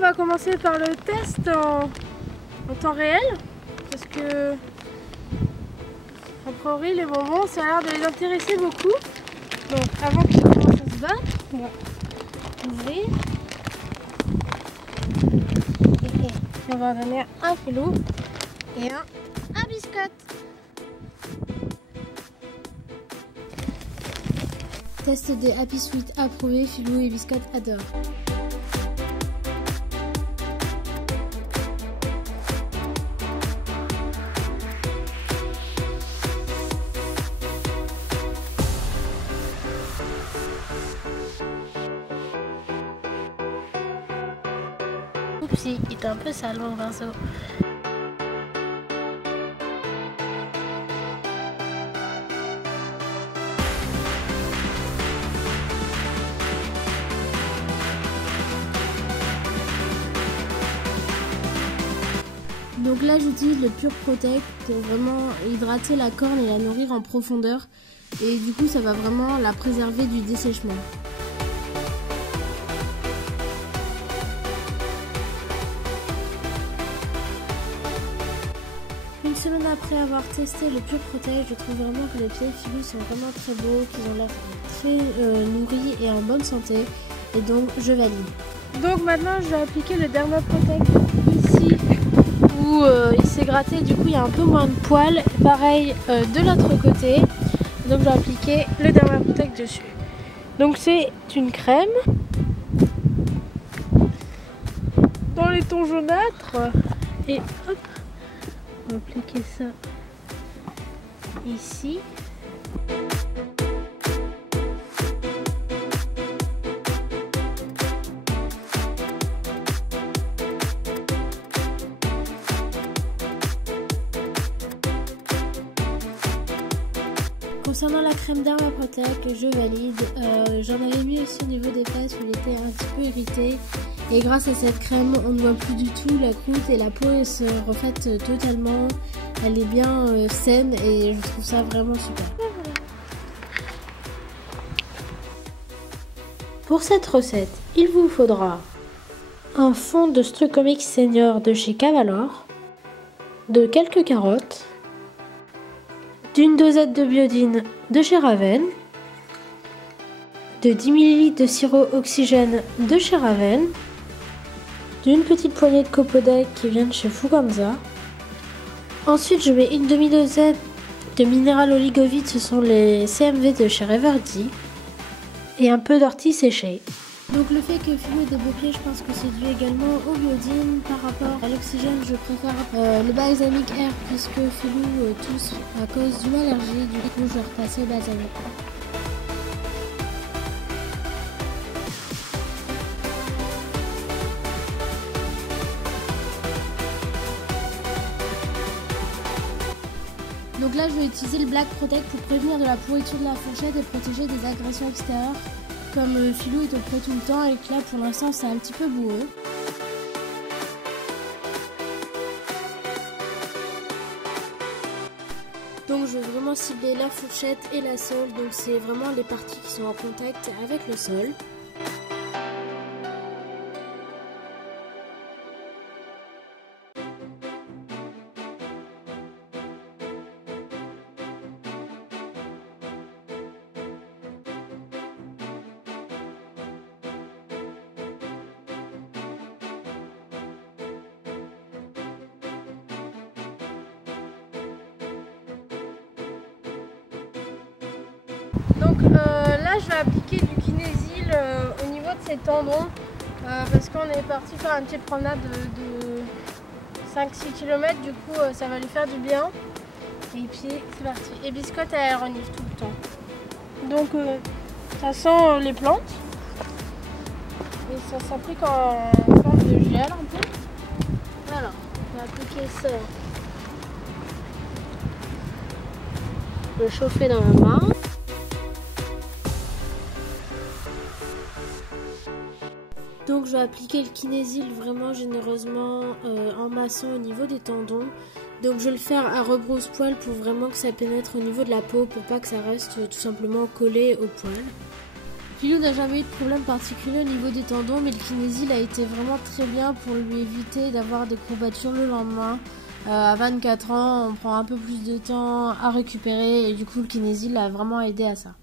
on va commencer par le test en temps réel. Parce que, a priori, les bonbons, ça a l'air de les intéresser beaucoup. Donc, avant qu'ils commencent à se battre, on va ouvrir. Et on va en donner un Philou et un biscotte. Test des Happy Sweet approuvés, Philou et biscotte adorent. Oupsie, il est un peu sale mon pinceau. Donc là j'utilise le Pure Protect pour vraiment hydrater la corne et la nourrir en profondeur. Et du coup ça va vraiment la préserver du dessèchement. Une semaine après avoir testé le Pure Protect, je trouve vraiment que les pieds de Philou sont vraiment très beaux, qu'ils ont l'air très nourris et en bonne santé. Et donc je valide. Donc maintenant je vais appliquer le Derma Protect ici où il s'est gratté, du coup il y a un peu moins de poils. Pareil de l'autre côté. Donc je vais appliquer le Derma Protect dessus. Donc c'est une crème dans les tons jaunâtres. Et hop, on va appliquer ça ici. Concernant la crème Derma Protect, je valide. J'en avais mis aussi au niveau des fesses où il était un petit peu irrité. Et grâce à cette crème, on ne voit plus du tout la croûte et la peau se refaite totalement. Elle est bien saine et je trouve ça vraiment super. Pour cette recette, il vous faudra un fond de Strucomix Senior de chez Cavalor, de quelques carottes, d'une dosette de biodine de chez Raven, de 10 ml de sirop oxygène de chez Raven, d'une petite poignée de Copodec qui vient de chez Fuganza. Ensuite je mets une demi-dosette de minéral oligovite, ce sont les CMV de chez Reverdy, et un peu d'ortie séchée. Donc le fait que Philou ait des beaux pieds, je pense que c'est dû également au biodine. Par rapport à l'oxygène, je préfère le Balsamic Air puisque Philou tousse à cause d'une allergie. Du coup, je vais repasser au Balsamic Air. Donc là, je vais utiliser le Black Protect pour prévenir de la pourriture de la fourchette et protéger des agressions extérieures. Comme Philou est au près tout le temps et que là pour l'instant c'est un petit peu boueux. Donc je vais vraiment cibler la fourchette et la sole, donc c'est vraiment les parties qui sont en contact avec le sol. Donc là je vais appliquer du Kinésil au niveau de ses tendons parce qu'on est parti faire une petite promenade de 5-6 km, du coup ça va lui faire du bien. Et puis c'est parti. Et biscotte elle renifle tout le temps. Donc ça sent les plantes et ça s'applique en forme de gel un peu. Alors on va appliquer ça. Le chauffer dans la main. Donc je vais appliquer le Kinésil vraiment généreusement en massant au niveau des tendons. Donc je vais le faire à rebrousse-poil pour vraiment que ça pénètre au niveau de la peau, pour pas que ça reste tout simplement collé au poil. Pilou n'a jamais eu de problème particulier au niveau des tendons, mais le Kinésil a été vraiment très bien pour lui éviter d'avoir des courbatures le lendemain. À 24 ans, on prend un peu plus de temps à récupérer et du coup le Kinésil a vraiment aidé à ça.